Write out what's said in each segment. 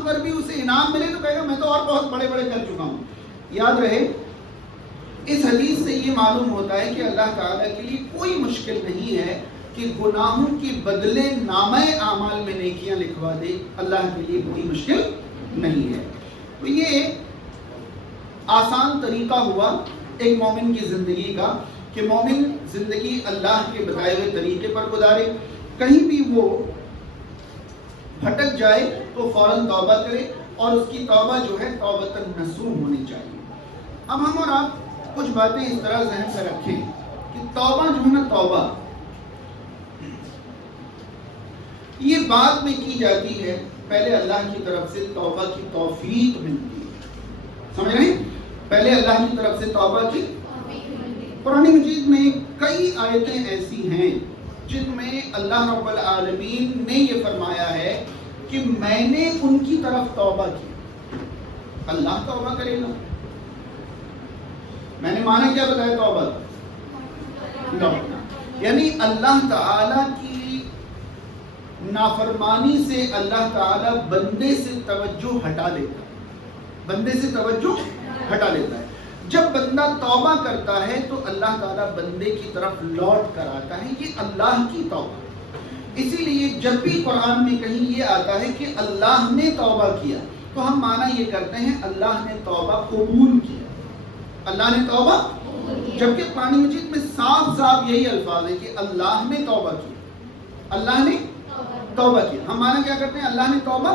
اگر بھی اسے انعام ملے تو کہے گا میں تو اور بہت بڑے بڑے کر چکا ہوں. یاد رہے اس حدیث سے یہ معلوم ہوتا ہے کہ اللہ تعالیٰ کے لیے کوئی مشکل نہیں ہے کہ گناہوں کے بدلے نامہ اعمال میں نیکیاں لکھوا دے. اللہ کے لیے کوئی مشکل نہیں ہے. تو یہ آسان طریقہ ہوا ایک مومن کی زندگی کا کہ مومن زندگی اللہ کے بتائے ہوئے طریقے پر گزارے. کہیں بھی وہ بھٹک جائے تو فوراً توبہ کرے اور اس کی توبہ جو ہے توبۃ نصوح ہونی چاہیے. اب ہم اور آپ کچھ باتیں اس طرح ذہن سے رکھیں کہ توبہ جو ہے نا، توبہ یہ بعد میں کی جاتی ہے، پہلے اللہ کی طرف سے توبہ کی توفیق ملتی ہے. سمجھ رہے ہیں؟ پہلے اللہ کی طرف سے توبہ کی. قرآن مجید میں کئی آیتیں ایسی ہیں جن میں اللہ رب العالمین نے یہ فرمایا ہے کہ میں نے ان کی طرف توبہ کی. اللہ توبہ کرے گا. میں نے مانا کیا بتایا توبہ؟ لوٹنا. یعنی اللہ تعالی کی نافرمانی سے اللہ تعالی بندے سے توجہ ہٹا لیتا ہے. بندے سے توجہ ہٹا لیتا ہے. جب بندہ توبہ کرتا ہے تو اللہ تعالیٰ بندے کی طرف لوٹ کر آتا ہے. یہ اللہ کی توبہ. اسی لیے جب بھی قرآن میں کہیں یہ آتا ہے کہ اللہ نے توبہ کیا تو ہم معنی یہ کرتے ہیں اللہ نے توبہ قبول کیا. اللہ نے توبہ، جبکہ قرآن مجید میں صاف صاف یہی الفاظ ہے کہ اللہ نے توبہ کی. اللہ نے توبہ کیا. ہم معنی کیا کرتے ہیں؟ اللہ نے توبہ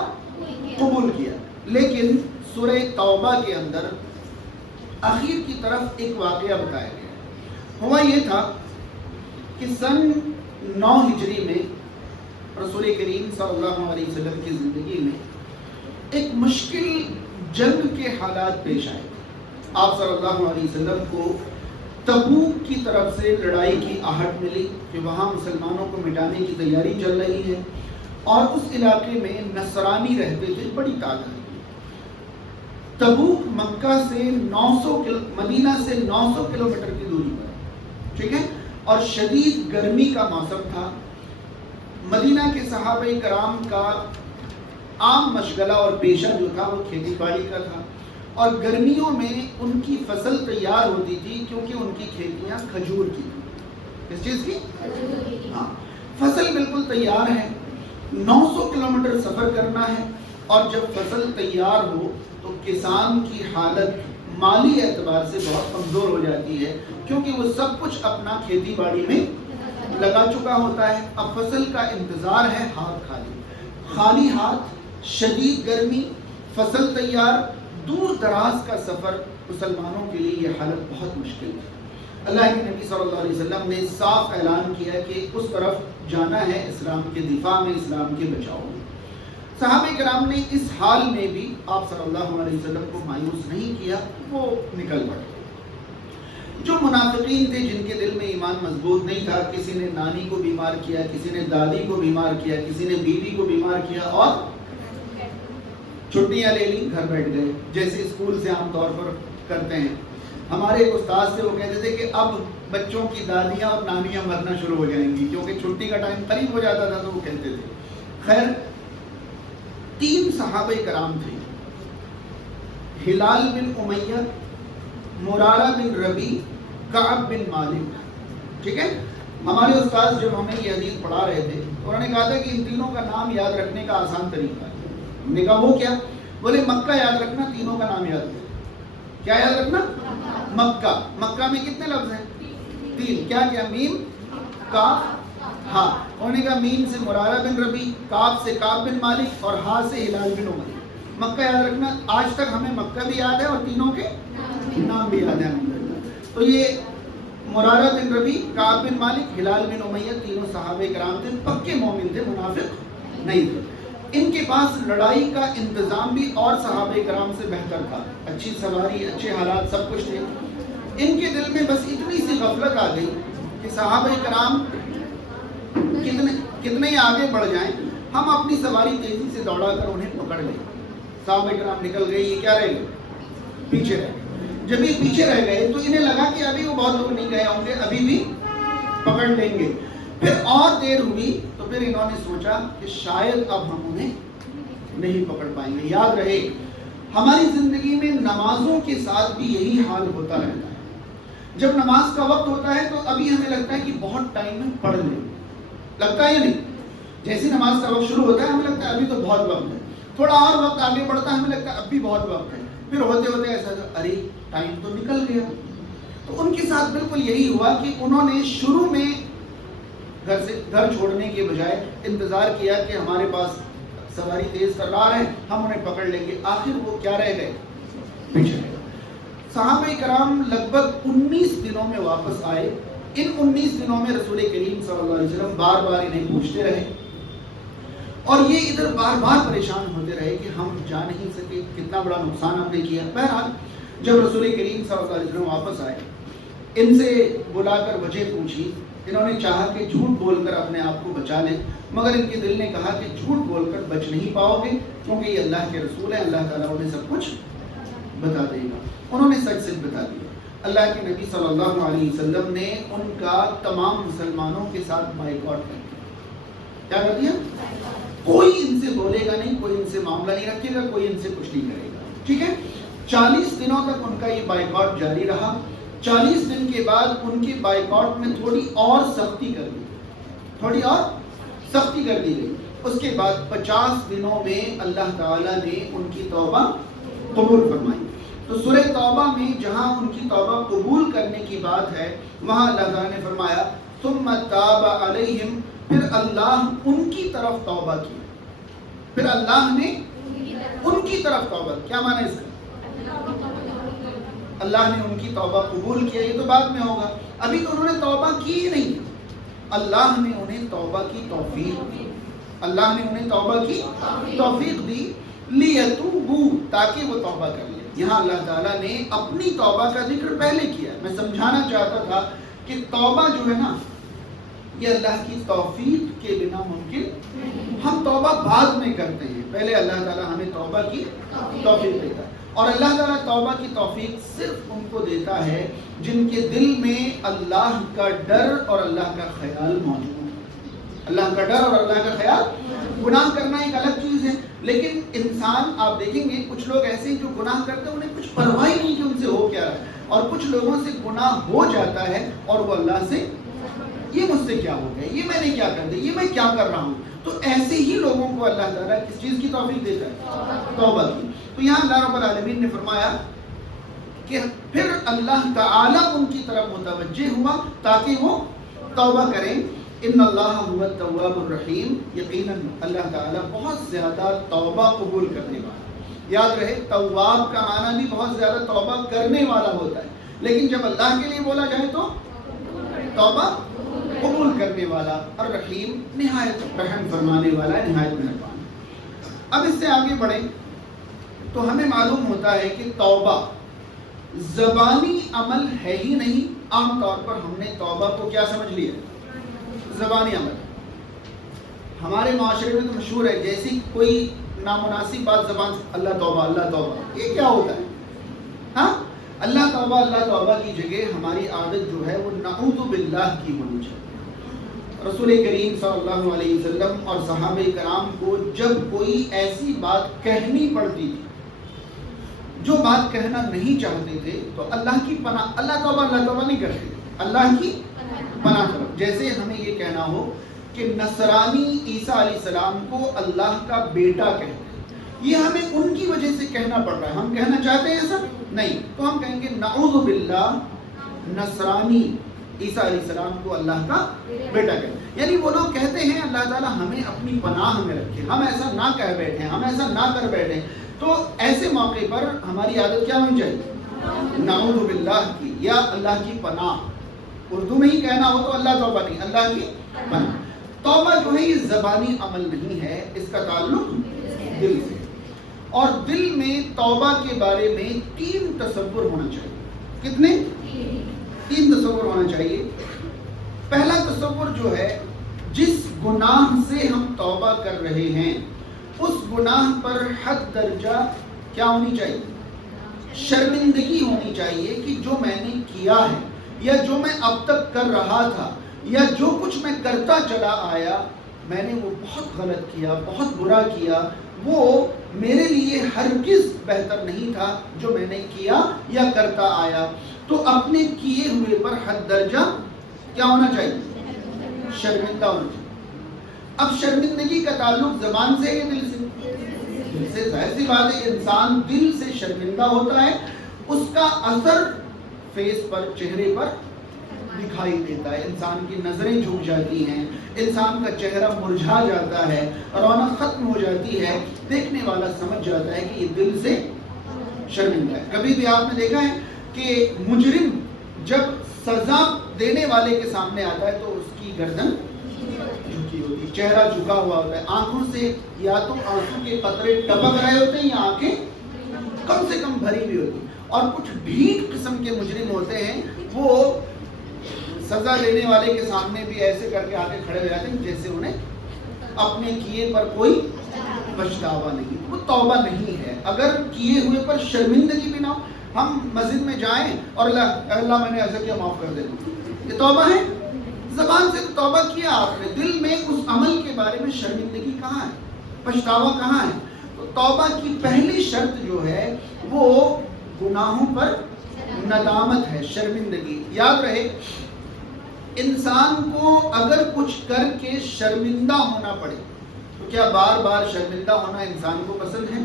قبول کیا. لیکن سورہ توبہ کے اندر آخر کی طرف ایک واقعہ بتایا گیا. ہوا یہ تھا کہ سن 9 ہجری میں رسول کریم صلی اللہ علیہ وسلم کی زندگی میں ایک مشکل جنگ کے حالات پیش آئے. آپ صلی اللہ علیہ وسلم کو تبوک کی طرف سے لڑائی کی آہٹ ملی کہ وہاں مسلمانوں کو مٹانے کی تیاری چل رہی ہے اور اس علاقے میں نصرانی رہتے تھے بڑی تعداد. تبوک مکہ سے 900 مدینہ سے 900 کلومیٹر کی دوری پر، ٹھیک ہے، اور شدید گرمی کا موسم تھا. مدینہ کے صحابہ کرام کا عام مشغلہ اور پیشہ جو تھا وہ کھیتی باڑی کا تھا، اور گرمیوں میں ان کی فصل تیار ہوتی تھی کیونکہ ان کی کھیتیاں کھجور کی تھیں. کس چیز کی؟ ہاں. فصل بالکل تیار ہے، 900 کلومیٹر سفر کرنا ہے، اور جب فصل تیار ہو تو کسان کی حالت مالی اعتبار سے بہت کمزور ہو جاتی ہے کیونکہ وہ سب کچھ اپنا کھیتی باڑی میں لگا چکا ہوتا ہے. اب فصل کا انتظار ہے، ہاتھ خالی ہاتھ، شدید گرمی، فصل تیار، دور دراز کا سفر. مسلمانوں کے لیے یہ حالت بہت مشکل ہے. اللہ کے نبی صلی اللہ علیہ وسلم نے صاف اعلان کیا کہ اس طرف جانا ہے اسلام کے دفاع میں، اسلام کے بچاؤ میں. صحابہ کرام نے اس حال میں بھی آپ صلی اللہ علیہ وسلم کو مایوس نہیں کیا، وہ نکل پڑے. جو منافقین تھے جن کے دل میں ایمان مضبوط نہیں تھا، کسی نے نانی کو بیمار کیا، کسی نے دادی کو بیمار کیا، کسی نے بیوی کو بیمار کیا اور چھٹیاں لے لی، گھر بیٹھ گئے، جیسے اسکول سے عام طور پر کرتے ہیں. ہمارے ایک استاد سے وہ کہتے تھے کہ اب بچوں کی دادیاں اور نانیاں مرنا شروع ہو جائیں گی کیونکہ چھٹی کا ٹائم قریب ہو جاتا تھا، تو وہ کہتے تھے. خیر 3 صحابہ کرام تھے، ہلال بن امیہ، مرارہ بن ربی، کعب بن مالک. ٹھیک ہے، ہمارے استاد جب ہمیں یہ حدیث پڑھا رہے تھے انہوں نے کہا تھا کہ ان تینوں کا نام یاد رکھنے کا آسان طریقہ ہے. ہم نے کہا وہ کیا؟ بولے مکہ یاد رکھنا، تینوں کا نام یاد رکھنا. کیا یاد رکھنا؟ مکہ. مکہ میں کتنے لفظ ہیں؟ 3. کیا کیا؟ میم، کاف، ہاں. انہوں نے کہا میم سے مرارہ بن ربی، کاف سے کعب بن مالک اور ہاں سے ہلال بن امیہ. مکہ یاد رکھنا. آج تک ہمیں مکہ بھی یاد ہے اور تینوں کے نام بھی یاد ہے. تو یہ مرارہ بن ربی، کعب بن مالک، ہلال بن امیہ تینوں صحابہ کرام تھے، پکے مومن تھے، منافق نہیں تھے. ان کے پاس لڑائی کا انتظام بھی اور صحابہ کرام سے بہتر تھا، اچھی سواری، اچھے حالات، سب کچھ تھے. ان کے دل میں بس اتنی سی غفلت آ گئی کہ صحابہ کرام کتنے ہی آگے بڑھ جائیں، ہم اپنی سواری تیزی سے دوڑا کر انہیں پکڑ لیں. صحابہ کرام نکل گئے، یہ کیا رہ گئے؟ پیچھے رہ گئے. جب یہ پیچھے رہ گئے تو انہیں لگا کہ ابھی وہ بہت دور نہیں گئے ہوں گے، ابھی بھی پکڑ لیں گے. پھر اور دیر ہوئی تو پھر انہوں نے سوچا کہ شاید اب ہم انہیں نہیں پکڑ پائیں گے. یاد رہے ہماری زندگی میں نمازوں کے ساتھ بھی یہی حال ہوتا رہتا ہے. جب نماز کا وقت ہوتا ہے تو ابھی ہمیں لگتا ہے کہ بہت ٹائم میں پڑھ لیں, لگتا ہے یا نہیں؟ جیسی نماز کا وقت شروع ہوتا ہے ہمیں لگتا ہے ابھی تو بہت وقت ہے, تھوڑا اور وقت آگے بڑھتا ہے ہمیں لگتا ہے اب بھی بہت وقت ہے, پھر ہوتے ہوتے ایسا ارے ٹائم تو نکل گیا. تو ان کے ساتھ بالکل یہی ہوا کہ انہوں نے شروع میں گھر چھوڑنے کے بجائے انتظار کیا کہ ہمارے پاس سواری تیز تلوار ہے, ہم انہیں پکڑ لیں گے. آخر وہ کیا رہ گئے؟ پیچھے رہ گئے. صحابہ کرام لگ بھگ 19 دنوں میں واپس آئے. ان 19 دنوں میں رسول کریم صلی اللہ علیہ وسلم بار بار انہیں پوچھتے رہے اور یہ ادھر بار بار پریشان ہوتے رہے کہ ہم جا نہیں سکے, کتنا بڑا نقصان ہم نے کیا. بہرحال جب رسول کریم صلی اللہ علیہ وسلم واپس آئے, ان سے بلا کر وجہ پوچھی. انہوں نے چاہا کہ جھوٹ بول کر اپنے آپ کو بچا لیں, مگر ان کے دل نے کہا کہ جھوٹ بول کر بچ نہیں پاؤ گے کیونکہ یہ اللہ کے رسول ہے, اللہ تعالیٰ انہیں سب کچھ بتا دے گا. انہوں نے سچ سچ بتا دیا. اللہ کے نبی صلی اللہ علیہ وسلم نے ان کا تمام مسلمانوں کے ساتھ بائیکاٹ کر دیا. کیا کر دیا؟ کوئی ان سے بولے گا نہیں, کوئی ان سے معاملہ نہیں رکھے گا, کوئی ان سے کچھ نہیں کرے گا. ٹھیک ہے. 40 دنوں تک ان کا یہ بائیکاٹ جاری رہا. 40 دن کے بعد ان کے بائیکاٹ میں تھوڑی اور سختی کر دی گئی. اس کے بعد 50 دنوں میں اللہ تعالیٰ نے ان کی توبہ قبول فرمائی. تو سورہ توبہ میں جہاں ان کی توبہ قبول کرنے کی بات ہے وہاں اللہ تعالیٰ نے فرمایا ثم تاب علیہم, پھر اللہ ان کی طرف توبہ کی. پھر اللہ نے ان کی طرف توبہ. کیا معنی اس کا؟ اللہ نے ان کی توبہ قبول کیا. یہ تو بعد میں ہوگا, ابھی تو انہوں نے توبہ کی ہی نہیں. اللہ نے انہیں توبہ کی توفیق دی. اللہ نے انہیں توبہ کی توفیق دی لیتوبوا, تاکہ وہ توبہ کر لیں. یہاں اللہ تعالیٰ نے اپنی توبہ کا ذکر پہلے کیا. میں سمجھانا چاہتا تھا کہ توبہ جو ہے نا یہ اللہ کی توفیق کے بنا ممکن. ہم توبہ بعد میں کرتے ہیں, پہلے اللہ تعالیٰ ہمیں توبہ کی توفیق دیتا ہے. اور اللہ تعالیٰ توبہ کی توفیق صرف ان کو دیتا ہے جن کے دل میں اللہ کا ڈر اور اللہ کا خیال موجود ہے. اللہ کا ڈر اور اللہ کا خیال. گناہ کرنا ایک الگ چیز ہے, لیکن انسان آپ دیکھیں گے کچھ لوگ ایسے ہیں جو گناہ کرتے ہیں انہیں کچھ پرواہ ہی نہیں کہ ان سے ہو کیا رہا ہے, اور کچھ لوگوں سے گناہ ہو جاتا ہے اور وہ اللہ سے یہ مجھ سے کیا ہو گیا, یہ میں نے کیا کر دیا, یہ میں کیا کر رہا ہوں. تو ایسے ہی لوگوں کو اللہ تعالیٰ کس چیز کی توفیق دیتا ہے؟ توبہ کی. تو یہاں اللہ رب العالمین نے فرمایا کہ پھر اللہ تعالیٰ ان کی طرف متوجہ ہوا تاکہ وہ توبہ کریں. ان اللہ هو التواب الرحیم, یقیناً اللہ تعالیٰ بہت زیادہ توبہ قبول کرنے والا. یاد رہے تواب کا معنی بھی بہت زیادہ توبہ کرنے والا ہوتا ہے, لیکن جب اللہ کے لیے بولا جائے تو توبہ قبول کرنے والا. اور رحیم نہایت رحم فرمانے والا, نہایت مہربان. اب اس سے آگے بڑھیں تو ہمیں معلوم ہوتا ہے کہ توبہ زبانی عمل ہے ہی نہیں. عام طور پر ہم نے توبہ کو کیا سمجھ لیا؟ زبانی عمل. ہمارے معاشرے میں تو مشہور ہے, جیسی کوئی نامناسب بات زبان سے اللہ توبہ اللہ توبہ, یہ کیا ہوتا ہے؟ ہاں, اللہ توبہ کی جگہ ہماری عادت جو ہے وہ نعوذ باللہ کی ہونی چاہیے. رسول کریم صلی اللہ علیہ وسلم اور صحابہ کرام کو جب کوئی ایسی بات کہنی پڑتی تھی جو بات کہنا نہیں چاہتے تھے تو اللہ کی پناہ, اللہ توبہ نہیں کرتے, اللہ کی پناہ کرو. جیسے ہمیں یہ کہنا ہو کہ نصرانی عیسیٰ علیہ السلام کو اللہ کا بیٹا کہتے ہیں, یہ ہمیں ان کی وجہ سے کہنا پڑ رہا ہے. ہم کہنا چاہتے ہیں ایسا نہیں, تو ہم کہیں گے نعوذ باللہ نصرانی عیسیٰ علیہ السلام کو اللہ کا بیٹا کہتے ہیں. یعنی وہ لوگ کہتے ہیں اللہ تعالیٰ ہمیں اپنی پناہ میں رکھے, ہم ایسا نہ کہہ بیٹھے, ہم ایسا نہ کر بیٹھے. تو ایسے موقع پر ہماری عادت کیا ہونی چاہیے؟ نعوذ باللہ کی, یا اللہ کی پناہ. اردو میں ہی کہنا ہو تو اللہ توبہ نہیں, اللہ کی پناہ. توبہ جو ہے یہ زبانی عمل نہیں ہے, اس کا تعلق دل سے. اور دل میں توبہ کے بارے میں 3 تصور ہونا چاہیے. کتنے؟ 3 تصور ہونا چاہیے. پہلا تصور جو ہے, جس گناہ سے ہم توبہ کر رہے ہیں اس گناہ پر حد درجہ کیا ہونی چاہیے؟ شرمندگی ہونی چاہیے کہ جو میں نے کیا ہے یا جو میں اب تک کر رہا تھا یا جو کچھ میں کرتا چلا آیا, میں نے وہ بہت غلط کیا, بہت برا کیا, وہ میرے لیے ہرگز بہتر نہیں تھا جو میں نے کیا یا کرتا آیا. تو اپنے کیے ہوئے پر حد درجہ کیا ہونا چاہیے؟ شرمندہ ہونا چاہیے. اب شرمندگی کا تعلق زبان سے یا دل سے؟ دل سے. ظاہر سی بات ہے انسان دل سے شرمندہ ہوتا ہے، اس کا اثر فیس پر، چہرے پر دکھائی دیتا ہے. انسان کی نظریں جھک جاتی ہیں، انسان کا چہرہ مرجھا جاتا ہے، رونق ختم ہو جاتی ہے. دیکھنے والا سمجھ جاتا ہے کہ یہ دل سے شرمندہ ہے. کبھی بھی آپ نے دیکھا ہے کہ مجرم جب سزا دینے والے کے سامنے آتا ہے تو اس کی گردن جھکی ہوتی ہے، چہرہ جھکا ہوا ہوتا ہے، آنکھوں سے یا تو آنسو کے قطرے ٹپک رہے ہوتے ہیں یا آنکھیں کم سے کم بھری ہوئی ہوتی ہیں. اور کچھ ڈھیٹ قسم کے مجرم ہوتے ہیں، وہ سزا دینے والے کے سامنے بھی ایسے کر کے آگے کھڑے ہو جاتے ہیں جیسے انہیں اپنے کیے پر کوئی پچھتاوا نہیں. وہ توبہ نہیں ہے. اگر کیے ہوئے پر شرمندگی بھی نہ ہو، ہم مسجد میں جائیں اور اللہ میں نے ایسا کیا معاف کر دے، یہ توبہ ہے؟ زبان سے توبہ کیا آپ نے، دل میں اس عمل کے بارے میں شرمندگی کہاں ہے، پچھتاوا کہاں ہے؟ تو توبہ کی پہلی شرط جو ہے وہ گناہوں پر ندامت ہے، شرمندگی. یاد رہے انسان کو اگر کچھ کر کے شرمندہ ہونا پڑے تو کیا بار بار شرمندہ ہونا انسان کو پسند ہے؟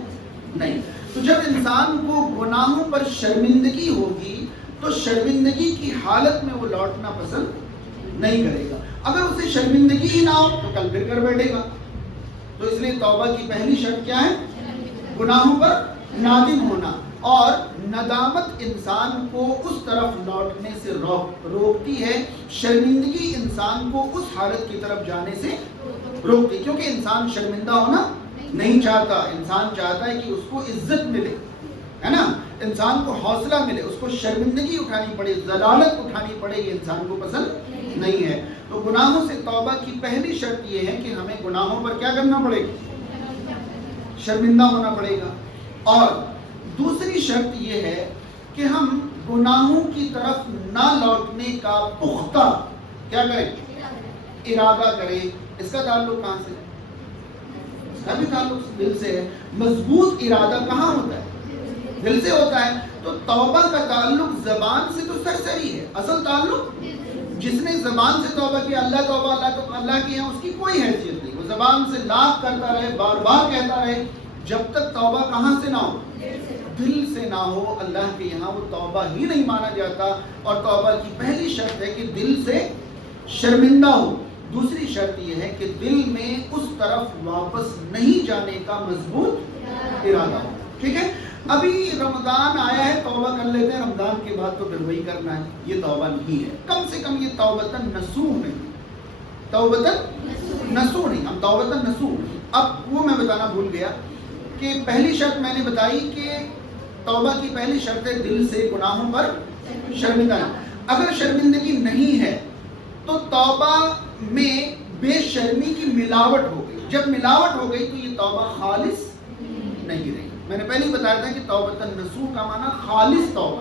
نہیں. تو جب انسان کو گناہوں پر شرمندگی ہوگی تو شرمندگی کی حالت میں وہ لوٹنا پسند نہیں کرے گا. اگر اسے شرمندگی ہی نہ ہو تو کل پھر کر بیٹھے گا. تو اس لیے توبہ کی پہلی شرط کیا ہے؟ گناہوں پر نادم ہونا. اور ندامت انسان کو اس طرف لوٹنے سے روکتی ہے، شرمندگی انسان کو اس حالت کی طرف جانے سے روکتی ہے. کیونکہ انسان شرمندہ ہونا نہیں چاہتا، انسان چاہتا ہے کہ اس کو عزت ملے، ہے نا، انسان کو حوصلہ ملے. اس کو شرمندگی اٹھانی پڑے، ذلالت اٹھانی پڑے، یہ انسان کو پسند نہیں ہے. تو گناہوں سے توبہ کی پہلی شرط یہ ہے کہ ہمیں گناہوں پر کیا کرنا پڑے گا؟ شرمندہ ہونا پڑے گا. اور دوسری شرط یہ ہے کہ ہم گناہوں کی طرف نہ لوٹنے کا پختہ کیا کریں؟ ارادہ کریں. اس کا تعلق کہاں سے؟ اس کا بھی تعلق دل سے ہے. مضبوط ارادہ کہاں ہوتا ہے؟ دل سے ہوتا ہے. تو توبہ کا تعلق زبان سے تو سرسری ہے، اصل تعلق جس نے زبان سے توبہ کیا، اللہ توبہ اللہ کی ہے، اس کی کوئی حیثیت نہیں. وہ زبان سے لاکھ کرتا رہے، بار بار کہتا رہے، جب تک توبہ کہاں سے نہ ہو؟ دل سے نہ ہو، اللہ کے یہاں وہ توبہ ہی نہیں مانا جاتا. اور توبہ کی پہلی شرط ہے کہ دل سے شرمندہ ہو. دوسری شرط یہ ہے کہ دل میں اس طرف واپس نہیں جانے کا مضبوط ارادہ ہو. ٹھیک ہے؟ ابھی رمضان آیا ہے، توبہ کر لیتے ہیں، رمضان کے بعد تو پھر وہی کرنا ہے، یہ توبہ نہیں ہے. کم سے کم یہ توبۃ نصوح نہیں، توبۃ نصوح نہیں، ہم توبۃ نصوح. اب وہ میں بتانا بھول گیا کہ پہلی شرط میں نے بتائی کہ توبہ کی پہلی شرط ہے دل سے گناہوں پر شرمندہ. اگر شرمندگی نہیں ہے تو توبہ میں بے شرمی کی ملاوٹ ہو گئی. جب ملاوٹ ہو گئی تو یہ توبہ خالص نہیں رہی. میں نے پہلے بتایا تھا کہ توبۃ نصوح کا معنی خالص توبہ.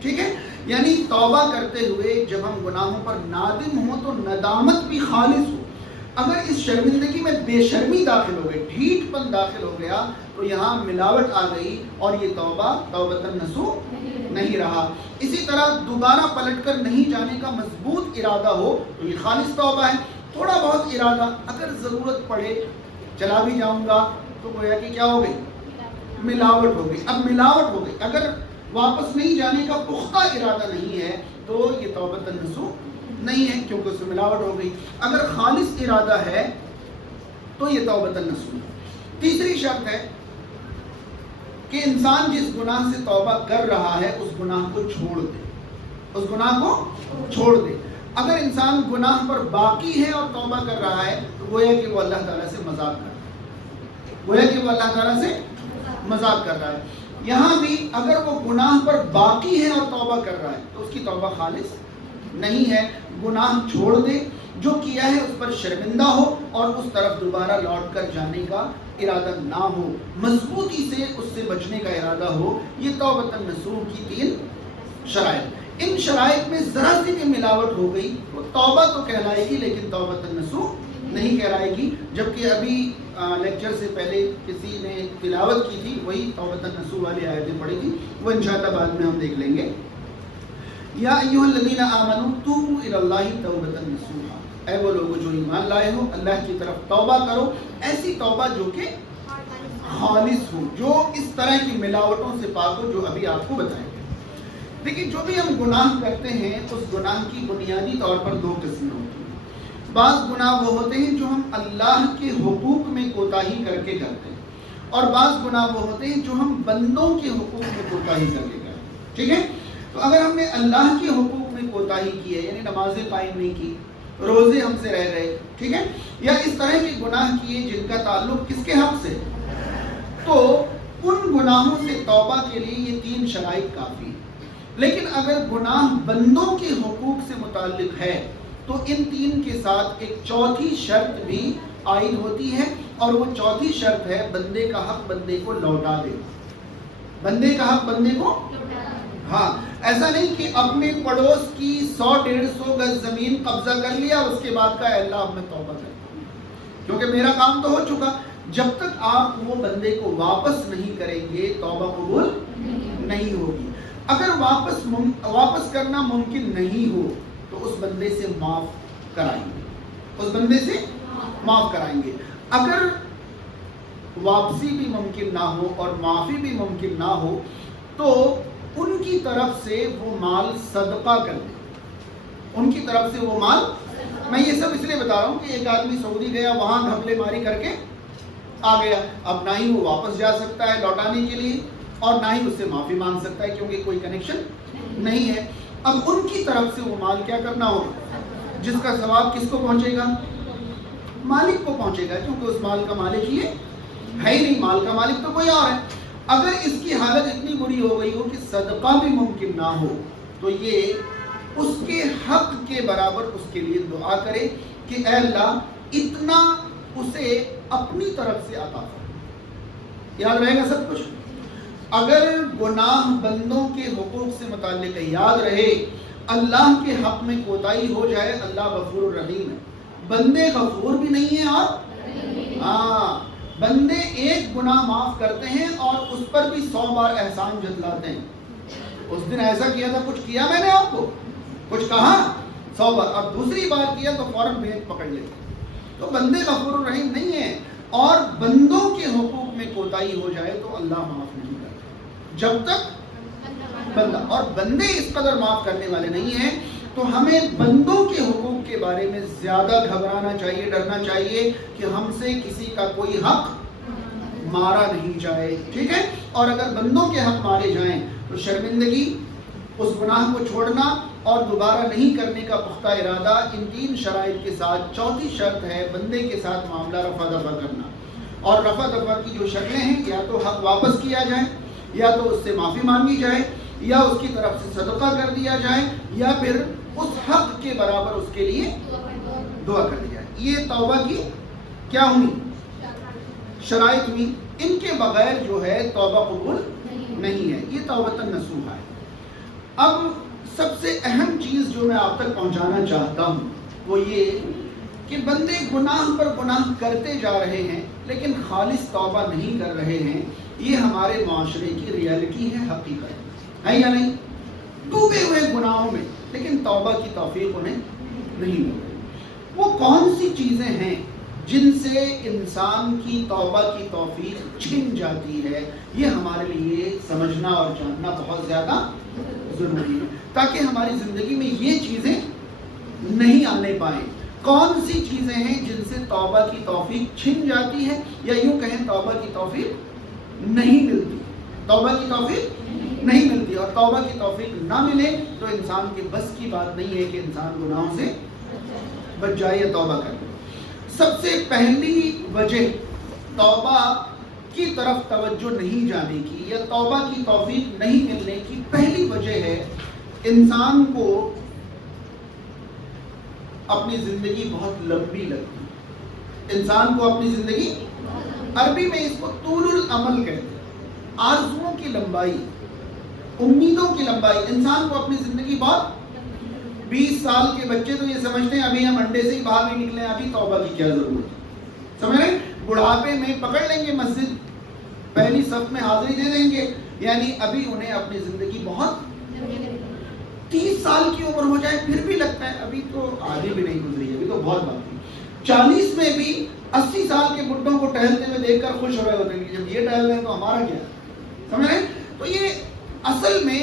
ٹھیک ہے؟ یعنی توبہ کرتے ہوئے جب ہم گناہوں پر نادم ہوں تو ندامت بھی خالص ہو. اگر اس شرمندگی میں بے شرمی داخل ہو گئی، ڈھیٹ پن داخل ہو گیا تو یہاں ملاوٹ آ گئی اور یہ توبہ توبۃ نصوح نہیں رہا. اسی طرح دوبارہ پلٹ کر نہیں جانے کا مضبوط ارادہ ہو تو یہ خالص توبہ ہے. تھوڑا بہت ارادہ، اگر ضرورت پڑے چلا بھی جاؤں گا، تو گویا کہ کیا ہو گئی؟ ملاوٹ ہو گئی. اب ملاوٹ ہو گئی، اگر واپس نہیں جانے کا پختہ ارادہ نہیں ہے تو یہ توبۃ نصوح نہیں ہے، کیونکہ اس میں ملاوٹ ہو گئی. اگر خالص ارادہ ہے تو یہ توبۃ نصوح ہے. تیسری شرط ہے کہ انسان جس گناہ سے توبہ کر رہا ہے اس گناہ کو چھوڑ دے، اس گناہ کو چھوڑ دے. اگر انسان گناہ پر باقی ہے اور توبہ کر رہا ہے تو گویا کہ وہ اللہ تعالیٰ سے مذاق کر رہا ہے، گویا کہ وہ اللہ تعالیٰ سے مذاق کر رہا ہے. یہاں بھی اگر وہ گناہ پر باقی ہے اور توبہ کر رہا ہے تو اس کی توبہ خالص نہیں ہے. گناہ چھوڑ دے، جو کیا ہے اس پر شرمندہ ہو اور اس طرف دوبارہ لوٹ کر جانے کا ارادہ نہ ہو، مضبوطی سے اس سے بچنے کا ارادہ ہو. یہ توبۃ نصوح کی 3 شرائط. ان شرائط میں ذرا سی بھی ملاوٹ ہو گئی وہ توبہ تو کہلائے گی لیکن توبۃ نصوح نہیں کہلائے گی. جبکہ ابھی لیکچر سے پہلے کسی نے تلاوت کی تھی، وہی توبۃ النصوح والی آیتیں پڑھی تھی، وہ انشاءاللہ بعد میں ہم دیکھ لیں گے. یا ایھا الذین آمنوا توبوا الی اللہ توبۃ نصوحا، اے وہ لوگ جو ایمان لائے ہو اللہ کی طرف توبہ کرو، ایسی توبہ جو کہ خالص ہو، جو اس طرح کی ملاوٹوں سے پاک ہو جو ابھی آپ کو بتائیں گے. دیکھیے جو بھی ہم گناہ کرتے ہیں اس گناہ کی بنیادی طور پر دو قسمیں ہوتی ہیں. بعض گناہ وہ ہوتے ہیں جو ہم اللہ کے حقوق میں کوتاہی کر کے کرتے ہیں، اور بعض گناہ وہ ہوتے ہیں جو ہم بندوں کے حقوق میں کوتاہی کر کے کرتے ہیں. ٹھیک ہے، تو اگر ہم نے اللہ کے حقوق میں کوتاہی کی ہے، یعنی نمازیں قائم نہیں کی، روزے ہم سے رہ گئے، ٹھیک ہے، یا اس طرح کے گناہ کیے جن کا تعلق کس کے حق سے، تو ان گناہوں سے توبہ کے لیے یہ تین شرائط کافی ہیں. لیکن اگر گناہ بندوں کے حقوق سے متعلق ہے تو ان تین کے ساتھ ایک چوتھی شرط بھی عائد ہوتی ہے، اور وہ چوتھی شرط ہے بندے کا حق بندے کو لوٹا دے. بندے کا حق بندے کو، ہاں، ایسا نہیں کہ اپنے پڑوس کی 100-150 گز زمین قبضہ کر لیا اس کے بعد کا اللہ اب میں توبہ کرتا ہوں کیونکہ میرا کام تو ہو چکا. جب تک آپ وہ بندے کو واپس نہیں کریں گے توبہ قبول نہیں ہوگی. اگر واپس کرنا ممکن نہیں ہو تو اس بندے سے معاف کرائیں گے، اس بندے سے معاف کرائیں گے. اگر واپسی بھی ممکن نہ ہو اور معافی بھی ممکن نہ ہو تو ان کی طرف سے وہ مال صدقہ کر دیں. ان کی طرف سے وہ مال، میں یہ سب اس لیے بتا رہا ہوں کہ ایک آدمی سعودی گیا، وہاں گھپلے ماری کر کے آ گیا، اب نہ ہی وہ واپس جا سکتا ہے لوٹانے کے لیے اور نہ ہی اس سے معافی مانگ سکتا ہے کیونکہ کوئی کنیکشن نہیں ہے. اب ان کی طرف سے وہ مال کیا کرنا ہوگا، جس کا ثواب کس کو پہنچے گا، مالک کو پہنچے گا، کیونکہ اس مال کا مالک یہ ہے ہی نہیں، مال کا مالک تو کوئی اور ہے. اگر اس کی حالت اتنی بری ہو گئی ہو کہ صدقہ بھی ممکن نہ ہو تو یہ اس کے حق کے برابر اس کے لیے دعا کرے کہ اے اللہ اتنا اسے اپنی طرف سے عطا فرما. یاد رہے گا سب کچھ. اگر گناہ بندوں کے حقوق سے متعلق ہے، یاد رہے اللہ کے حق میں کوتاہی ہو جائے اللہ غفور الرحیم ہے. بندے غفور بھی نہیں ہیں، اور بندے ایک گناہ معاف کرتے ہیں اور اس پر بھی 100 بار احسان جتلاتے ہیں. اس دن ایسا کیا تھا، کچھ کیا میں نے آپ کو، کچھ کہا، 100 بار، اور دوسری بار کیا تو فوراً بھیج پکڑ لیتے. تو بندے غفور الرحیم نہیں ہیں، اور بندوں کے حقوق میں کوتاہی ہو جائے تو اللہ معاف نہیں کرتا جب تک بندہ، اور بندے اس قدر معاف کرنے والے نہیں ہیں. تو ہمیں بندوں کے حقوق کے بارے میں زیادہ گھبرانا چاہیے، ڈرنا چاہیے کہ ہم سے کسی کا کوئی حق مارا نہیں جائے. ٹھیک ہے، اور اگر بندوں کے حق مارے جائیں تو شرمندگی، اس گناہ کو چھوڑنا اور دوبارہ نہیں کرنے کا پختہ ارادہ، ان تین شرائط کے ساتھ چوتھی شرط ہے بندے کے ساتھ معاملہ رفع دفع کرنا. اور رفع دفع کی جو شکلیں ہیں، یا تو حق واپس کیا جائے، یا تو اس سے معافی مانگی جائے، یا اس کی طرف سے صدقہ کر دیا جائے، یا پھر اس حق کے برابر اس کے لیے دعا کر دی جائے. یہ توبہ کی کیا ہوئی، شرائط ہوئی. ان کے بغیر جو ہے توبہ قبول نہیں ہے. یہ توبۃ النصوح ہے. اب سب سے اہم چیز جو میں آپ تک پہنچانا چاہتا ہوں وہ یہ کہ بندے گناہ پر گناہ کرتے جا رہے ہیں لیکن خالص توبہ نہیں کر رہے ہیں. یہ ہمارے معاشرے کی ریالٹی ہے، حقیقت ہے یا نہیں. ڈوبے ہوئے گناہوں میں لیکن توبہ کی توفیق انہیں نہیں مل رہی. وہ کون سی چیزیں ہیں جن سے انسان کی توبہ کی توفیق چھن جاتی ہے، یہ ہمارے لیے سمجھنا اور جاننا بہت زیادہ ضروری ہے تاکہ ہماری زندگی میں یہ چیزیں نہیں آنے پائیں. کون سی چیزیں ہیں جن سے توبہ کی توفیق چھن جاتی ہے، یا یوں کہیں توبہ کی توفیق نہیں ملتی. توبہ کی توفیق نہیں ملتی، اور توبہ کی توفیق نہ ملے تو انسان کے بس کی بات نہیں ہے کہ انسان گناہوں سے بچ جائے یا توبہ کرے. سب سے پہلی وجہ توبہ کی طرف توجہ نہیں جانے کی یا توبہ کی توفیق نہیں ملنے کی پہلی وجہ ہے انسان کو اپنی زندگی بہت لمبی لگتی ہے. انسان کو اپنی زندگی، عربی میں اس کو طول العمل کہتے ہیں، آرزوؤں کی لمبائی، امیدوں کی لمبائی. انسان کو اپنی زندگی بہت، 20 سال کے بچے تو یہ سمجھتے ہیں ابھی ہم انڈے سے ہی باہر نہیں نکلے، ابھی توبہ کی کیا ضرورت ہے. سمجھ رہے ہیں؟ بڑھاپے میں پکڑ لیں گے مسجد، پہلی صف میں حاضری دے دیں گے، یعنی ابھی انہیں اپنی زندگی بہت 30 سال کی عمر ہو جائے پھر بھی لگتا ہے ابھی تو آدھی بھی نہیں گزری ہے، ابھی تو بہت باقی ہے۔ 40 میں بھی 80 سال کے بڈھوں کو ٹہلتے ہوئے دیکھ کر خوش ہو رہے ہوتے ہیں کہ جب یہ ٹہل رہے ہیں تو ہمارا کیا، سمجھ رہے ہیں؟ تو یہ اصل میں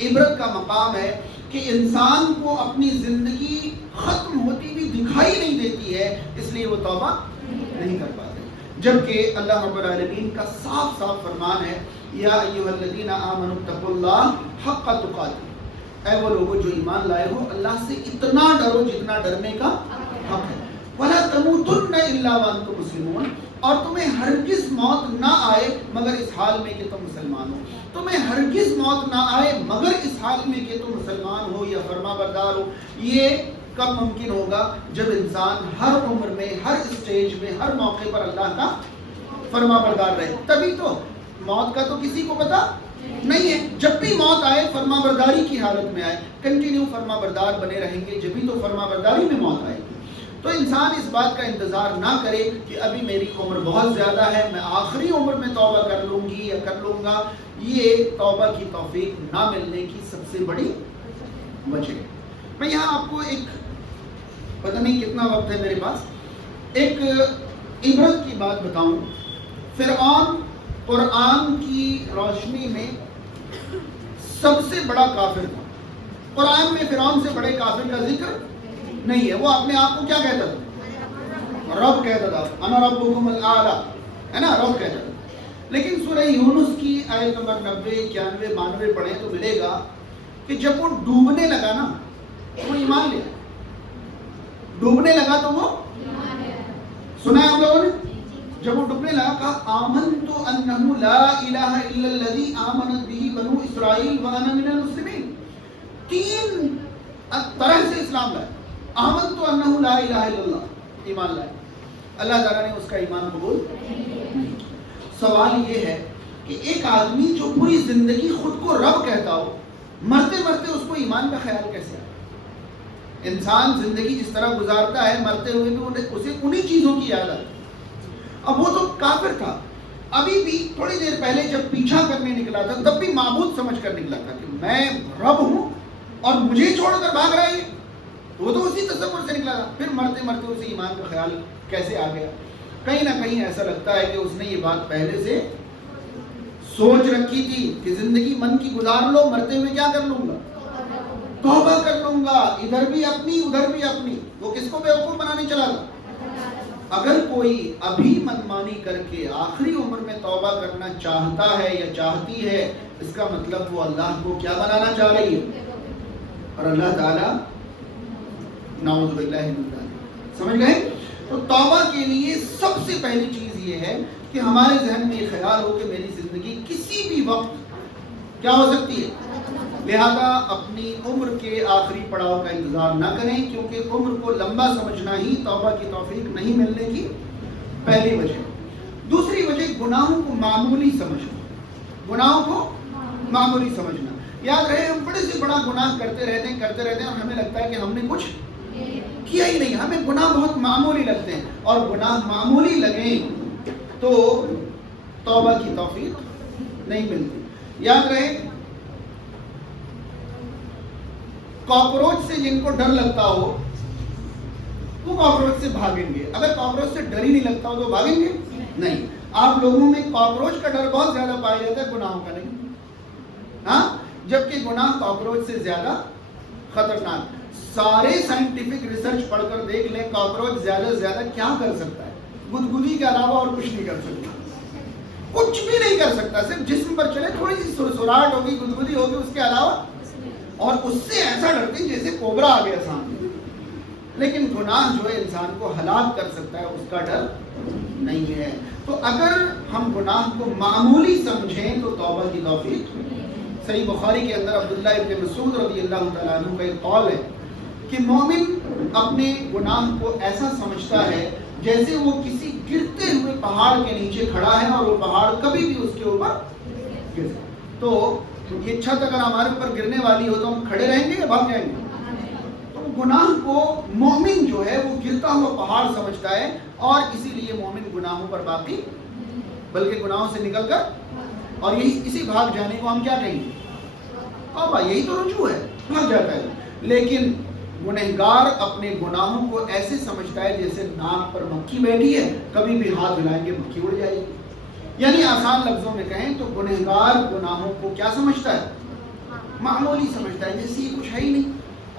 عبرت کا مقام ہے کہ انسان کو اپنی زندگی ختم ہوتی بھی دکھائی نہیں دیتی ہے، اس لیے وہ توبہ نہیں کر پاتے، جبکہ اللہ رب العالمین کا صاف صاف فرمان ہے یا ایھا الذین آمنوا اتقوا اللہ حق تقاتہ، اے وہ لوگوں جو ایمان لائے ہو اللہ سے اتنا ڈرو جتنا ڈرنے کا حق ہے، ولا تموتن الا وانتم مسلمون، اور تمہیں ہرگز موت نہ آئے مگر اس حال میں کہ تم مسلمان ہو، تمہیں ہرگز موت نہ آئے مگر اس حال میں کہ تم مسلمان ہو یا فرما بردار ہو۔ یہ کب ممکن ہوگا؟ جب انسان ہر عمر میں، ہر اسٹیج میں، ہر موقع پر اللہ کا فرما بردار رہے، تبھی تو۔ موت کا تو کسی کو پتا نہیں ہے، جب بھی موت آئے فرما برداری کی حالت میں آئے، کنٹینیو فرما بردار بنے رہیں گے، جبھی تو فرما برداری میں موت آئے گی۔ تو انسان اس بات کا انتظار نہ کرے کہ ابھی میری عمر بہت زیادہ ہے، میں آخری عمر میں توبہ کر لوں گی یا کر لوں گا، یہ توبہ کی توفیق نہ ملنے کی سب سے بڑی وجہ ہے۔ میں یہاں آپ کو ایک، پتہ نہیں کتنا وقت ہے میرے پاس، ایک عبرت کی بات بتاؤں۔ فرعون قرآن کی روشنی میں سب سے بڑا کافر تھا، قرآن میں فرعون سے بڑے کافر کا ذکر نہیں ہے، وہ اپنے آپ کو کیا کہتا تھا؟ رب کہتا تھا، انا ربکم الاعلی، ہے نا، رب کہتا تھا۔ لیکن سورہ یونس کی آیت نمبر 90، 91، 92 پڑھیں تو ملے گا کہ جب وہ ڈوبنے لگا نا وہ ایمان لیا، ڈوبنے لگا تو وہ سنا ہے ہم لوگوں نے، جب وہ ڈوبنے لگا کہا آمنت انہ لا الہ الا الذی آمنت بہ بنو اسرائیل وانا من المسلمین، 3 طرح سے اسلام لائے۔ آمنت انہ لا الہ الا اللہ، ایمان لائے، اللہ تعالیٰ نے اس کا ایمان قبول نہیں کیا۔ سوال یہ ہے کہ ایک آدمی جو پوری زندگی خود کو رب کہتا ہو، مرتے مرتے اس کو ایمان کا خیال کیسے آئے؟ انسان زندگی جس طرح گزارتا ہے مرتے ہوئے بھی اسے انہی چیزوں کی یاد آتی۔ اب وہ تو کافر تھا، ابھی بھی تھوڑی دیر پہلے جب پیچھا کرنے نکلا تھا تب بھی معبود سمجھ کر نکلا تھا کہ میں رب ہوں اور مجھے چھوڑ کر بھاگ رہا ہے، وہ تو اسی تصور سے نکلا تھا۔ پھر مرتے مرتے اسے ایمان کا خیال کیسے آ گیا؟ کہیں نہ کہیں ایسا لگتا ہے کہ اس نے یہ بات پہلے سے سوچ رکھی تھی کہ زندگی من کی گزار لو، مرتے ہوئے کیا کر لوں گا؟ توبہ کر لوں گا، ادھر بھی اپنی ادھر بھی اپنی۔ وہ کس کو بیوقوف بنانے چلا تھا؟ اگر کوئی ابھی منمانی کر کے آخری عمر میں توبہ کرنا چاہتا ہے یا چاہتی ہے، اس کا مطلب وہ اللہ کو کیا بنانا چاہ رہی ہے، اور اللہ تعالیٰ نعوذ باللہ من ذالک۔ سمجھ گئے؟ تو توبہ کے لیے سب سے پہلی چیز یہ ہے کہ ہمارے ذہن میں یہ خیال ہو کہ میری زندگی کسی بھی وقت کیا ہو سکتی ہے، لہذا اپنی عمر کے آخری پڑاؤ کا انتظار نہ کریں، کیونکہ عمر کو لمبا سمجھنا ہی توبہ کی توفیق نہیں ملنے کی پہلی وجہ۔ دوسری وجہ گناہوں کو معمولی سمجھنا، گناہوں کو معمولی سمجھنا۔ یاد رہے ہم بڑے سے بڑا گناہ کرتے رہتے ہیں اور ہمیں لگتا ہے کہ ہم نے کچھ کیا ہی نہیں، ہمیں گناہ بہت معمولی لگتے ہیں، اور گناہ معمولی لگیں تو توبہ کی توفیق نہیں ملتی۔ یاد رہے کاکروچ سے جن کو ڈر لگتا ہو وہ کاکروچ سے بھاگیں گے، اگر کاکروچ سے ڈر ہی نہیں لگتا ہو تو بھاگیں گے نہیں۔ آپ لوگوں میں کاکروچ کا ڈر بہت زیادہ پایا جاتا ہے، گناہوں کا نہیں، ہاں، جبکہ گناہ کاکروچ سے زیادہ خطرناک۔ سارے سائنٹیفک ریسرچ پڑھ کر دیکھ لیں کاکروچ زیادہ سے زیادہ کیا کر سکتا ہے، گدگدی کے علاوہ اور کچھ نہیں کر سکتا، کچھ بھی نہیں کر سکتا، صرف جسم پر چلے، تھوڑی سی سرسراہٹ ہوگی، گدگدی ہوگی، اس کے علاوہ، اور اس سے ایسا ڈرتے ہیں جیسے کوبرا آ گیا سامنے۔ لیکن گناہ جو ہے انسان کو ہلاک کر سکتا ہے، اس کا ڈر نہیں ہے۔ تو اگر ہم گناہ کو معمولی سمجھیں تو توبہ کی توفیق۔ صحیح بخاری کے اندر عبداللہ ابن مسعود رضی اللہ تعالیٰ عنہ کا ایک قول ہے کہ مومن اپنے گناہ کو ایسا سمجھتا ہے جیسے وہ کسی گرتے ہوئے پہاڑ کے نیچے کھڑا ہے اور وہ پہاڑ کبھی بھی اس کے اوپر گر جائے۔ تو یہ چھت اگر ہمارے اوپر گرنے والی ہو تو ہم کھڑے رہیں گے یا بھاگ جائیں گے؟ تو گناہ کو مومن جو ہے وہ گرتا ہوا پہاڑ سمجھتا ہے، اور اسی لیے مومن گناہوں پر باقی بلکہ گناہوں سے نکل کر، اور یہی اسی بھاگ جانے کو ہم کیا کہیں گے؟ توبہ، یہی تو رجوع ہے، بھاگ جاتا ہے. لیکن گنہگار اپنے گناہوں کو ایسے سمجھتا ہے جیسے ناک پر مکھی بیٹھی ہے، کبھی بھی ہاتھ ہلائیں گے مکھی اڑ جائے گی. یعنی آسان لفظوں میں کہیں تو گنہگار گناہوں کو کیا سمجھتا ہے؟ معمولی سمجھتا ہے، جیسے یہ کچھ ہے ہی نہیں.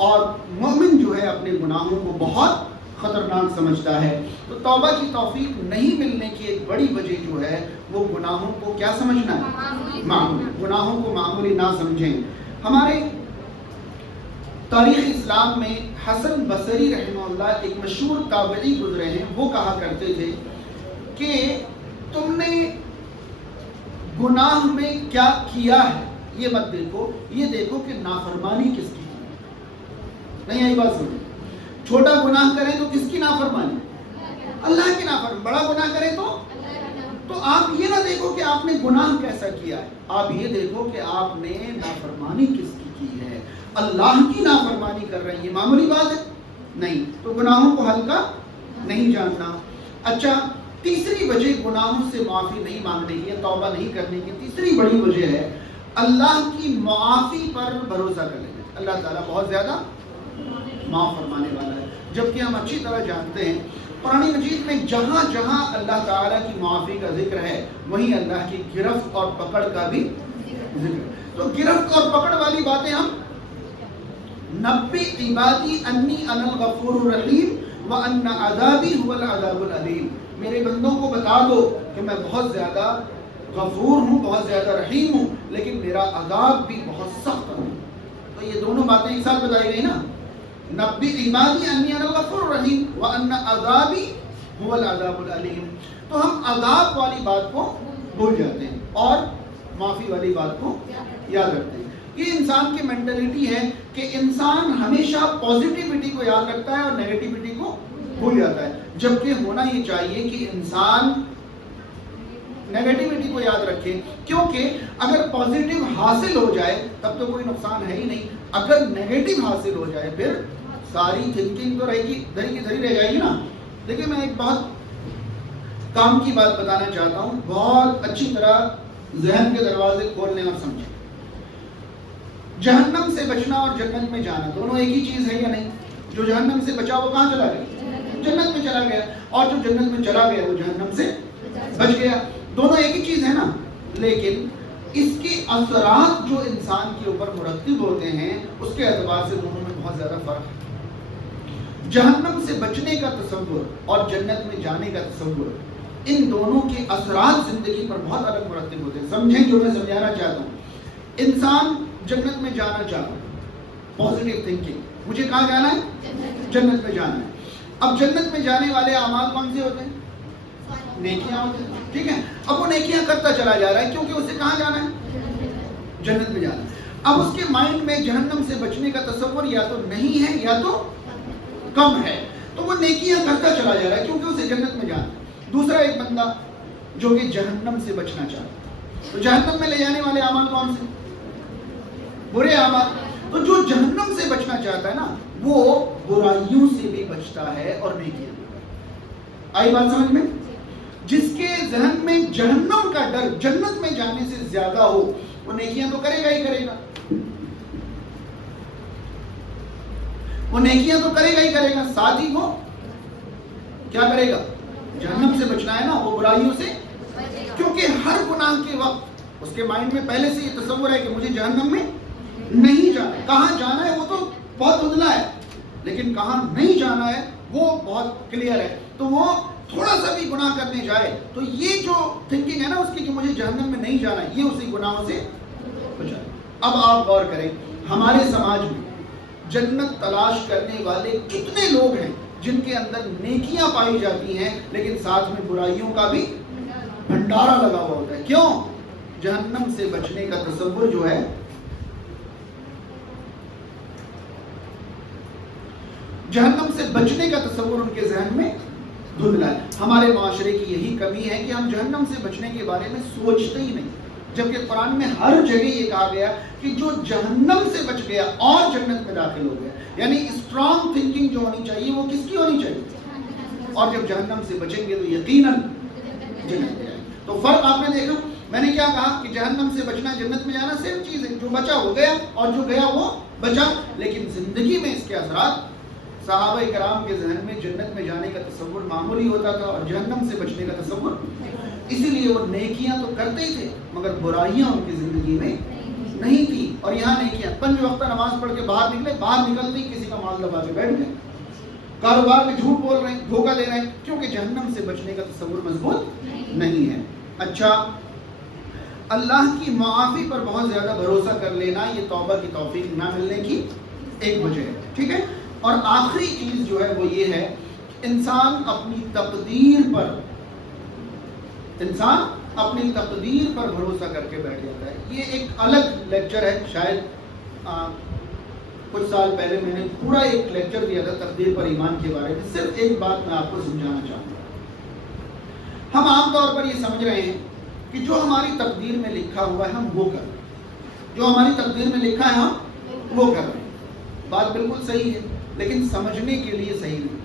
اور مومن جو ہے اپنے گناہوں کو بہت خطرناک سمجھتا ہے. تو توبہ کی توفیق نہیں ملنے کی ایک بڑی وجہ جو ہے وہ گناہوں کو کیا سمجھنا ہے؟ معمولی. گناہوں کو معمولی نہ سمجھیں. ہمارے تاریخ اسلام میں حسن بصری رحمہ اللہ ایک مشہور تابعی گزرے ہیں، وہ کہا کرتے تھے کہ تم نے گناہ میں کیا کیا ہے یہ مت دیکھو، یہ دیکھو کہ نافرمانی کس کی. نہیں آئی بات سمجھے؟ چھوٹا گناہ کریں تو کس کی نافرمانی؟ اللہ کی نافرمانی. بڑا گناہ کریں تو آپ یہ نہ دیکھو کہ آپ نے گناہ کیسا کیا ہے، آپ یہ دیکھو کہ آپ نے نافرمانی کس کی ہے. اللہ کی نافرمانی کر رہے ہیں، یہ معمولی بات ہے نہیں. تو گناہوں کو ہلکا نہیں جاننا. اچھا، تیسری وجہ گناہوں سے معافی نہیں مانگنے کی، توبہ نہیں کرنے کی تیسری بڑی وجہ ہے اللہ کی معافی پر بھروسہ کر لینا. اللہ تعالیٰ بہت زیادہ معاف فرمانے والا ہے. جبکہ ہم اچھی طرح جانتے ہیں قرآن مجید میں جہاں جہاں اللہ تعالیٰ کی معافی کا ذکر ہے وہیں اللہ کی گرفت اور پکڑ کا بھی ذکر ہے. تو گرفت اور پکڑ والی باتیں ہم نبی عبادی انی انا الغفور الرحیم وان عذابی هو العذاب العلیم. میرے بندوں کو بتا دو کہ میں بہت زیادہ غفور ہوں، بہت زیادہ رحیم ہوں، لیکن میرا عذاب بھی بہت سخت ہے. تو یہ دونوں باتیں ایک ساتھ بتائی گئی نا، نبی عبادی انی انا الغفور الرحیم وان عذابی هو العذاب العلیم. تو ہم عذاب والی بات کو بھول جاتے ہیں اور معافی والی بات کو یاد رکھتے ہیں. یہ انسان کی مینٹلٹی ہے کہ انسان ہمیشہ پازیٹیوٹی کو یاد رکھتا ہے اور نیگیٹیوٹی کو بھول جاتا ہے، جبکہ ہونا یہ چاہیے کہ انسان نیگیٹیوٹی کو یاد رکھے، کیونکہ اگر پازیٹیو حاصل ہو جائے تب تو کوئی نقصان ہے ہی نہیں. اگر نیگیٹیو حاصل ہو جائے پھر ساری تھنکنگ تو رہے گی، دھری کی دھری رہ جائے گی نا. دیکھیں میں ایک بہت کام کی بات بتانا چاہتا ہوں، بہت اچھی طرح ذہن کے دروازے کھولنے اور سمجھیں. جہنم سے بچنا اور جنت میں جانا دونوں ایک ہی چیز ہے یا نہیں؟ جو جہنم سے بچا وہ کہاں چلا گیا؟ جنت میں چلا گیا. اور جو جنت میں چلا گیا وہ جہنم سے بچ گیا. دونوں ایک ہی چیز ہے نا. لیکن اس کے اثرات جو انسان کے اوپر مرتب ہوتے ہیں اس کے اعتبار سے دونوں میں بہت زیادہ فرق ہے. جہنم سے بچنے کا تصور اور جنت میں جانے کا تصور، ان دونوں کے اثرات زندگی پر بہت الگ مرتب ہوتے ہیں. سمجھیں جو میں سمجھانا چاہتا ہوں. انسان جنت میں جانا چاہتا ہے، پازیٹیو تھنکنگ، مجھے کہاں جانا ہے؟ جنت میں جانا ہے. اب جنت میں جانے والے اعمال کون سے ہوتے ہیں؟ نیکیاں ہوتی ہیں. ٹھیک ہے، اب وہ نیکیاں کرتا چلا جا رہا ہے کیونکہ اسے کہاں جانا ہے؟ جنت میں جانا ہے. اب اس کے مائنڈ میں جہنم سے بچنے کا تصور یا تو نہیں ہے یا تو کم ہے، تو وہ نیکیاں کرتا چلا جا رہا ہے کیونکہ اسے جنت میں جانا ہے. دوسرا ایک بندہ جو کہ جہنم سے بچنا چاہتا ہے، تو جہنم میں لے جانے والے اعمال کون سے؟ برے اعمال. تو جو جہنم سے بچنا چاہتا ہے نا وہ برائیوں سے بھی بچتا ہے اور نیکیاں. آئی بات سمجھ میں؟ جس کے ذہن میں جہنم کا ڈر جنت میں جانے سے زیادہ ہو وہ نیکیاں تو کرے گا ہی کرے گا، وہ نیکیاں تو کرے گا ہی کرے گا، ساتھ ہی وہ کیا کرے گا؟ جہنم سے بچنا ہے نا، وہ برائیوں سے. کیونکہ ہر گناہ کے وقت اس کے مائنڈ میں پہلے سے یہ تصور ہے کہ مجھے جہنم میں نہیں جانا ہے. کہاں جانا ہے وہ تو بہت ادلا ہے، لیکن کہاں نہیں جانا ہے وہ بہت کلیئر ہے. تو وہ تھوڑا سا بھی گناہ کرنے جائے تو یہ جو تھنکنگ ہے نا اس کی کہ مجھے جہنم میں نہیں جانا ہے، یہ اسی گناہوں سے بچائے. اب آپ غور کریں، ہمارے سماج میں جنت تلاش کرنے والے کتنے لوگ ہیں جن کے اندر نیکیاں پائی جاتی ہیں لیکن ساتھ میں برائیوں کا بھی بھنڈارا لگا ہوا ہوتا ہے. کیوں؟ جہنم سے بچنے کا تصور جو ہے جہنم سے بچنے کا تصور ان کے ذہن میں دھندلا ہے. ہمارے معاشرے کی یہی کمی ہے کہ ہم جہنم سے بچنے کے بارے میں سوچتے ہی نہیں. جبکہ قرآن میں ہر جگہ یہ کہا گیا کہ جو جہنم سے بچ گیا اور جنت میں داخل ہو گیا. یعنی اسٹرانگ تھنکنگ جو ہونی چاہیے وہ کس کی ہونی چاہیے؟ اور جب جہنم سے بچیں گے تو یقیناً جنت میں جائیں. تو فرق آپ نے دیکھا. میں نے کیا کہا کہ جہنم سے بچنا جنت میں جانا سیم چیز ہے. جو بچا ہو گیا اور جو گیا وہ بچا. لیکن زندگی میں اس کے اثرات، صحابہ کرام کے ذہن میں جنت میں جانے کا تصور معمولی ہوتا تھا اور جہنم سے بچنے کا تصور. اسی لیے وہ نیکیاں تو کرتے ہی تھے مگر برائیاں ان کی زندگی میں نہیں تھی. اور یہاں نیکیاں، 5 وقت نماز پڑھ کے باہر نکلے، باہر نکلتے ہی کسی کا مال دبا کے بیٹھ گئے، کاروبار میں جھوٹ بول رہے ہیں، دھوکہ دے رہے ہیں، کیونکہ جہنم سے بچنے کا تصور مضبوط نہیں ہے. اچھا، اللہ کی معافی پر بہت زیادہ بھروسہ کر لینا یہ توبہ کی توفیق نہ ملنے کی ایک وجہ ہے. ٹھیک ہے. اور آخری چیز جو ہے وہ یہ ہے، انسان اپنی تقدیر پر بھروسہ کر کے بیٹھ جاتا ہے. یہ ایک الگ لیکچر ہے. شاید کچھ سال پہلے میں نے پورا ایک لیکچر دیا تھا تقدیر پر ایمان کے بارے میں. صرف ایک بات میں آپ کو سمجھانا چاہوں گا. ہم عام طور پر یہ سمجھ رہے ہیں کہ جو ہماری تقدیر میں لکھا ہوا ہے ہم وہ کر رہے ہیں، جو ہماری تقدیر میں لکھا ہے ہم وہ کر رہے ہیں. بات بالکل صحیح ہے لیکن سمجھنے کے لیے صحیح نہیں.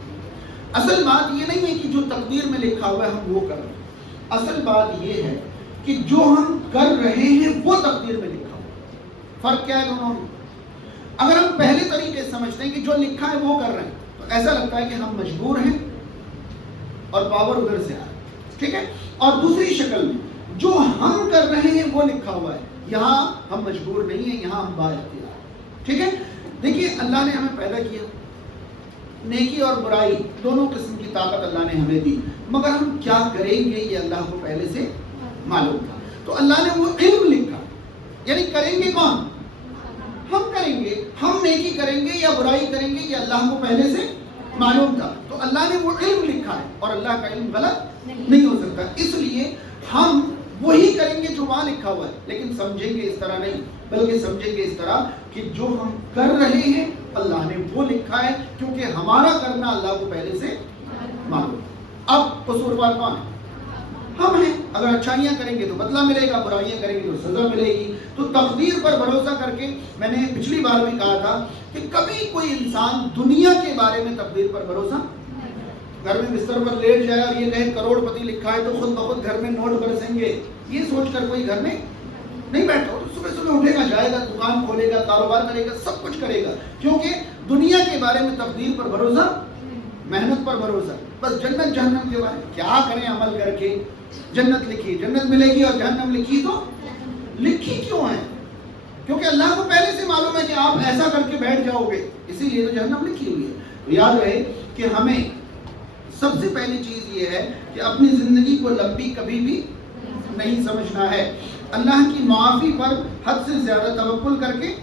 اصل بات یہ نہیں ہے کہ جو تقدیر میں لکھا ہوا ہے ہم وہ کر رہے ہیں. اصل بات یہ ہے کہ جو ہم کر رہے ہیں وہ تقدیر میں لکھا ہوا ہے. فرق کیا ہے دونوں میں؟ اگر ہم پہلے طریقے سے سمجھتے ہیں کہ جو لکھا ہے وہ کر رہے ہیں تو ایسا لگتا ہے کہ ہم مجبور ہیں اور پاور ادھر سے آ رہا ہے. ٹھیک ہے. اور دوسری شکل میں جو ہم کر رہے ہیں وہ لکھا ہوا ہے، یہاں ہم مجبور نہیں ہیں، یہاں ہم بااختیار. ٹھیک ہے. دیکھیے، اللہ نے ہمیں پیدا کیا، نیکی اور برائی دونوں قسم کی طاقت اللہ نے ہمیں دی، مگر ہم کیا کریں گے یہ اللہ کو پہلے سے معلوم تھا. تو اللہ نے وہ علم لکھا، یعنی کریں گے کون؟ ہم کریں گے. ہم نیکی کریں گے یا برائی کریں گے یہ اللہ کو پہلے سے معلوم تھا. تو اللہ نے وہ علم لکھا ہے اور اللہ کا علم غلط نہیں ہو سکتا. اس لیے ہم وہی کریں گے جو وہاں لکھا ہوا ہے، لیکن سمجھیں گے اس طرح نہیں، بلکہ سمجھیں گے اس طرح کہ جو ہم کر رہے ہیں اللہ نے وہ لکھا ہے، کیونکہ ہمارا کرنا اللہ کو پہلے سے معلوم. اب قصوروار کون ہے؟ ہم ہیں. اگر اچھائیاں کریں گے تو بدلہ ملے گا، برائیاں کریں گے تو سزا ملے گی. تو تقدیر پر بھروسہ کر کے، میں نے پچھلی بار بھی کہا تھا کہ کبھی کوئی انسان دنیا کے بارے میں تقدیر پر بھروسہ، گھر میں بستر پر لیٹ جائے اور یہ کہے کروڑ پتی لکھا ہے تو خود بخود گھر میں نوٹ برسیں گے، یہ سوچ کر کوئی گھر میں نہیں بیٹھا. صبح صبح اٹھے گا، جائے گا، دکان کھولے گا، کاروبار کرے گا، سب کچھ کرے گا، کیونکہ دنیا کے بارے میں تقدیر پر بھروسہ، محنت پر بھروسہ. بس جنت جہنم کے بارے میں کیا کریں عمل کر کے؟ جنت لکھی جنت ملے گی اور جہنم لکھی تو لکھی کیوں ہے؟ کیونکہ اللہ کو پہلے سے معلوم ہے کہ آپ ایسا کر کے بیٹھ جاؤ گے، اسی لیے تو جہنم لکھی ہوئی ہے. تو یاد رہے کہ ہمیں سب سے پہلی چیز یہ ہے کہ اپنی زندگی کو لمبی کبھی بھی نہیں سمجھنا ہے. اللہ کی معافی پر حد سے زیادہ توکل کر کے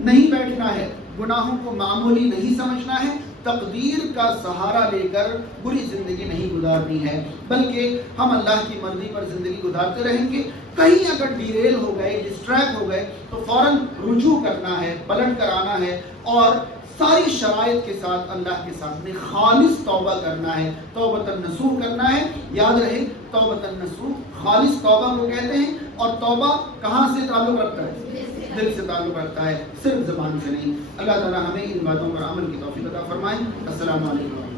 نہیں بیٹھنا ہے. گناہوں کو معمولی نہیں سمجھنا ہے. تقدیر کا سہارا لے کر بری زندگی نہیں گزارنی ہے، بلکہ ہم اللہ کی مرضی پر زندگی گزارتے رہیں گے. کہیں اگر ڈیریل ہو گئے، ڈسٹریکٹ ہو گئے تو فوراً رجوع کرنا ہے، پلٹ کر آنا ہے اور ساری شرائط کے ساتھ اللہ کے سامنے خالص توبہ کرنا ہے، توبۃ النصوح کرنا ہے. یاد رہے توبۃ النصوح خالص توبہ کو کہتے ہیں. اور توبہ کہاں سے تعلق رکھتا ہے؟ دل سے تعلق رکھتا ہے، صرف زبان سے نہیں. اللہ تعالیٰ ہمیں ان باتوں پر عمل کی توفیق عطا فرمائے. السلام علیکم.